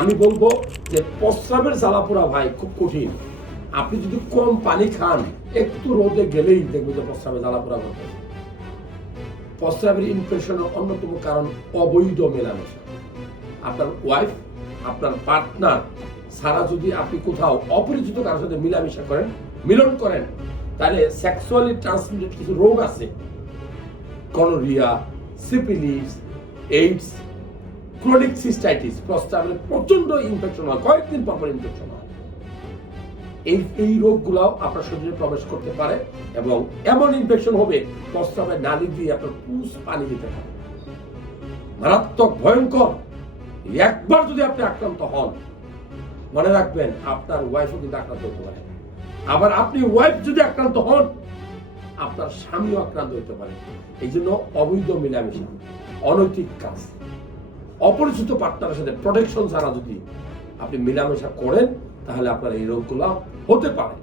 আমি বলবো যে প্রস্রাবের জ্বালাপোড়া ভাই খুব কঠিন। আপনি যদি কম পানি খান, একটু রোদে গেলেই দেখবেন যে প্রস্রাবের জ্বালাপোড়া করতে। প্রস্রাবের ইনফেকশনের অন্যতম কারণ অবৈধ মেলামেশা। আপনার ওয়াইফ, আপনার পার্টনার ছাড়া যদি আপনি কোথাও অপরিচিত কারোর সাথে মিলামেশা করেন, মিলন করেন, তাহলে সেক্সুয়ালি ট্রান্সমিটেড কিছু রোগ আছে, gonorrhoea, syphilis, AIDS, chronic cystitis, প্রস্রাবের প্রচন্ড ইনফেকশন হয়, কয়েকদিন পর ইনফেকশন হয়। এই রোগগুলাও আপনার শরীরে প্রবেশ করতে পারে এবং এমন ইনফেকশন হবে প্রস্রাবের নালী দিয়ে আপনার পুষ পানি দিতে পারে। মারাত্মক, ভয়ঙ্কর। একবার যদি আপনি আক্রান্ত হন, মনে রাখবেন আপনার ওয়াইফও কিন্তু আক্রান্ত হতে পারে। আবার আপনি ওয়াইফ যদি আক্রান্ত হন, আপনার স্বামীও আক্রান্ত হতে পারে। এই জন্য অবৈধ মেলামেশা, অনৈতিক কাজ, অপরিচিত পার্টনারের সাথে প্রোটেকশন ছাড়া যদি আপনি মেলামেশা করেন, তাহলে আপনার এই রোগগুলো হতে পারে।